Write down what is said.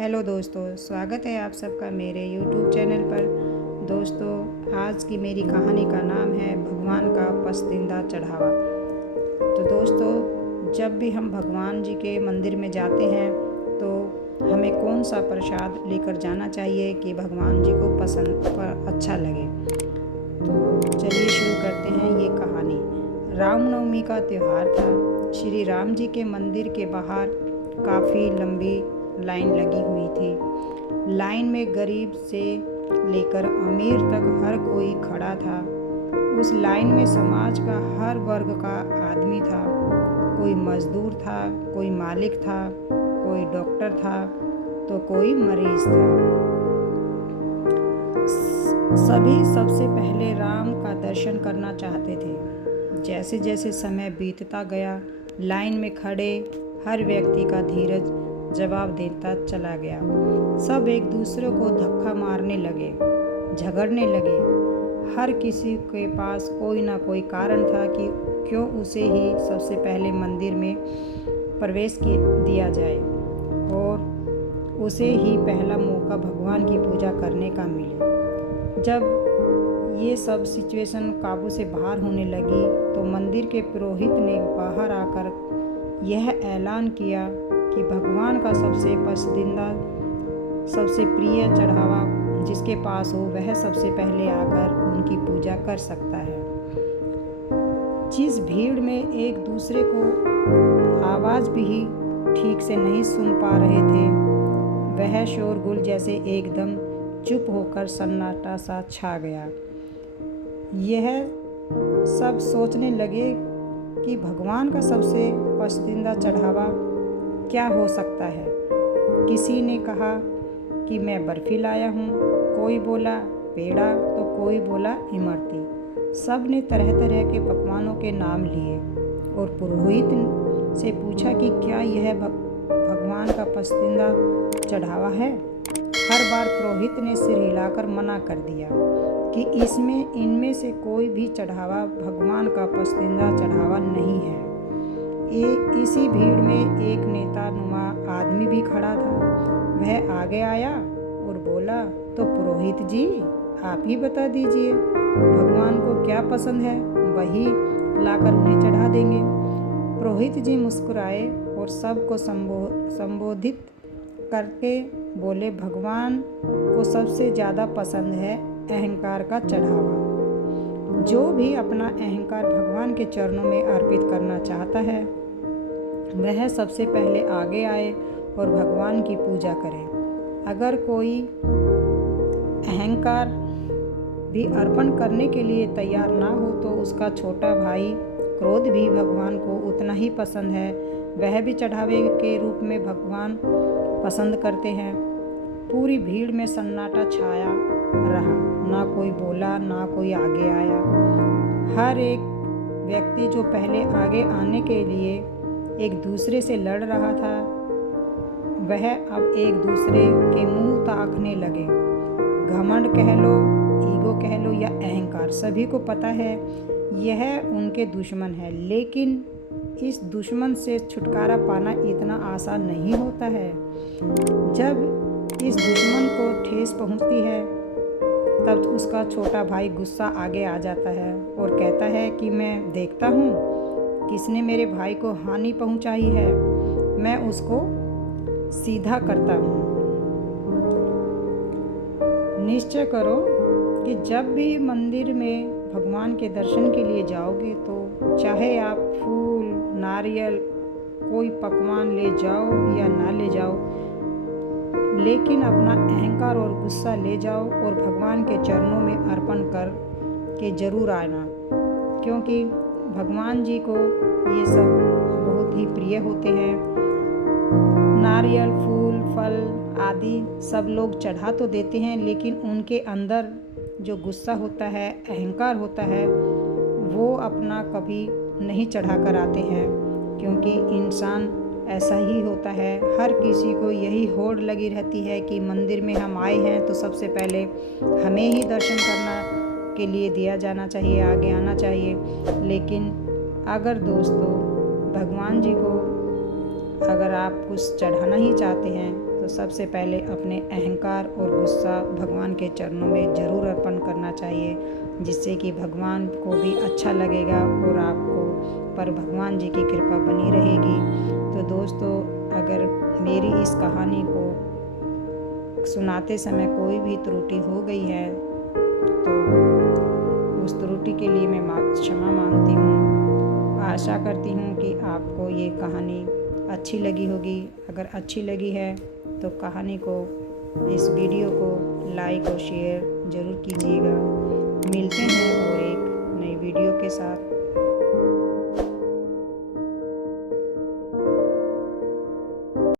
Hello दोस्तों, स्वागत है आप सबका मेरे YouTube चैनल पर। दोस्तों, आज की मेरी कहानी का नाम है भगवान का पसंदीदा चढ़ावा। तो दोस्तों, जब भी हम भगवान जी के मंदिर में जाते हैं तो हमें कौन सा प्रसाद लेकर जाना चाहिए कि भगवान जी को अच्छा लगे। तो चलिए शुरू करते हैं ये कहानी। रामनवमी का त्यौहार था। श्री राम जी के मंदिर के बाहर काफ़ी लंबी लाइन लगी हुई थी। लाइन में गरीब से लेकर अमीर तक हर कोई खड़ा था। उस लाइन में समाज का हर वर्ग का आदमी था। कोई मजदूर था, कोई मालिक था, कोई डॉक्टर था, तो कोई मरीज था। सभी सबसे पहले राम का दर्शन करना चाहते थे। जैसे जैसे समय बीतता गया, लाइन में खड़े हर व्यक्ति का धीरज जवाब देता चला गया। सब एक दूसरे को धक्का मारने लगे, झगड़ने लगे। हर किसी के पास कोई ना कोई कारण था कि क्यों उसे ही सबसे पहले मंदिर में प्रवेश दिया जाए और उसे ही पहला मौका भगवान की पूजा करने का मिले। जब ये सब सिचुएशन काबू से बाहर होने लगी तो मंदिर के पुरोहित ने बाहर आकर यह ऐलान किया कि भगवान का सबसे पसंदीदा, सबसे प्रिय चढ़ावा जिसके पास हो वह सबसे पहले आकर उनकी पूजा कर सकता है। जिस भीड़ में एक दूसरे को आवाज़ भी ठीक से नहीं सुन पा रहे थे, वह शोरगुल जैसे एकदम चुप होकर सन्नाटा सा छा गया। यह सब सोचने लगे कि भगवान का सबसे पसंदीदा चढ़ावा क्या हो सकता है। किसी ने कहा कि मैं बर्फी लाया हूँ, कोई बोला पेड़ा, तो कोई बोला इमरती। सब ने तरह तरह के पकवानों के नाम लिए और पुरोहित से पूछा कि क्या यह भगवान का पसंदीदा चढ़ावा है। हर बार पुरोहित ने सिर हिलाकर मना कर दिया कि इनमें से कोई भी चढ़ावा भगवान का पसंदीदा चढ़ावा नहीं है। इसी भीड़ में एक नेता नुमा आदमी भी खड़ा था। वह आगे आया और बोला, तो पुरोहित जी, आप ही बता दीजिए भगवान को क्या पसंद है, वही लाकर उन्हें चढ़ा देंगे। पुरोहित जी मुस्कुराए और सबको संबोधित करके बोले, भगवान को सबसे ज़्यादा पसंद है अहंकार का चढ़ावा। जो भी अपना अहंकार भगवान के चरणों में अर्पित करना चाहता है वह सबसे पहले आगे आए और भगवान की पूजा करे। अगर कोई अहंकार भी अर्पण करने के लिए तैयार ना हो तो उसका छोटा भाई क्रोध भी भगवान को उतना ही पसंद है। वह भी चढ़ावे के रूप में भगवान पसंद करते हैं। पूरी भीड़ में सन्नाटा छाया रहा। ना कोई बोला, ना कोई आगे आया। हर एक व्यक्ति जो पहले आगे आने के लिए एक दूसरे से लड़ रहा था, वह अब एक दूसरे के मुंह ताकने लगे। घमंड कह लो, ईगो कह लो या अहंकार, सभी को पता है यह उनके दुश्मन है। लेकिन इस दुश्मन से छुटकारा पाना इतना आसान नहीं होता है। जब इस दुश्मन को ठेस पहुंचती है तब उसका छोटा भाई गुस्सा आगे आ जाता है और कहता है कि मैं देखता हूँ किसने मेरे भाई को हानि पहुंचाई है, मैं उसको सीधा करता हूँ। निश्चय करो कि जब भी मंदिर में भगवान के दर्शन के लिए जाओगे तो चाहे आप फूल, नारियल, कोई पकवान ले जाओ या ना ले जाओ, लेकिन अपना अहंकार और गुस्सा ले जाओ और भगवान के चरणों में अर्पण कर के जरूर आना, क्योंकि भगवान जी को ये सब बहुत ही प्रिय होते हैं। नारियल, फूल, फल आदि सब लोग चढ़ा तो देते हैं, लेकिन उनके अंदर जो गुस्सा होता है, अहंकार होता है, वो अपना कभी नहीं चढ़ा कर आते हैं, क्योंकि इंसान ऐसा ही होता है। हर किसी को यही होड़ लगी रहती है कि मंदिर में हम आए हैं तो सबसे पहले हमें ही दर्शन करना के लिए दिया जाना चाहिए, आगे आना चाहिए। लेकिन अगर दोस्तों भगवान जी को अगर आप कुछ चढ़ाना ही चाहते हैं तो सबसे पहले अपने अहंकार और गुस्सा भगवान के चरणों में ज़रूर अर्पण करना चाहिए, जिससे कि भगवान को भी अच्छा लगेगा और आपको पर भगवान जी की कृपा बनी रहेगी। तो दोस्तों, अगर मेरी इस कहानी को सुनाते समय कोई भी त्रुटि हो गई है तो उस त्रुटि के लिए मैं क्षमा मांगती हूँ। आशा करती हूँ कि आपको ये कहानी अच्छी लगी होगी। अगर अच्छी लगी है तो कहानी को, इस वीडियो को लाइक और शेयर ज़रूर कीजिएगा। मिलते हैं और एक नई वीडियो के साथ।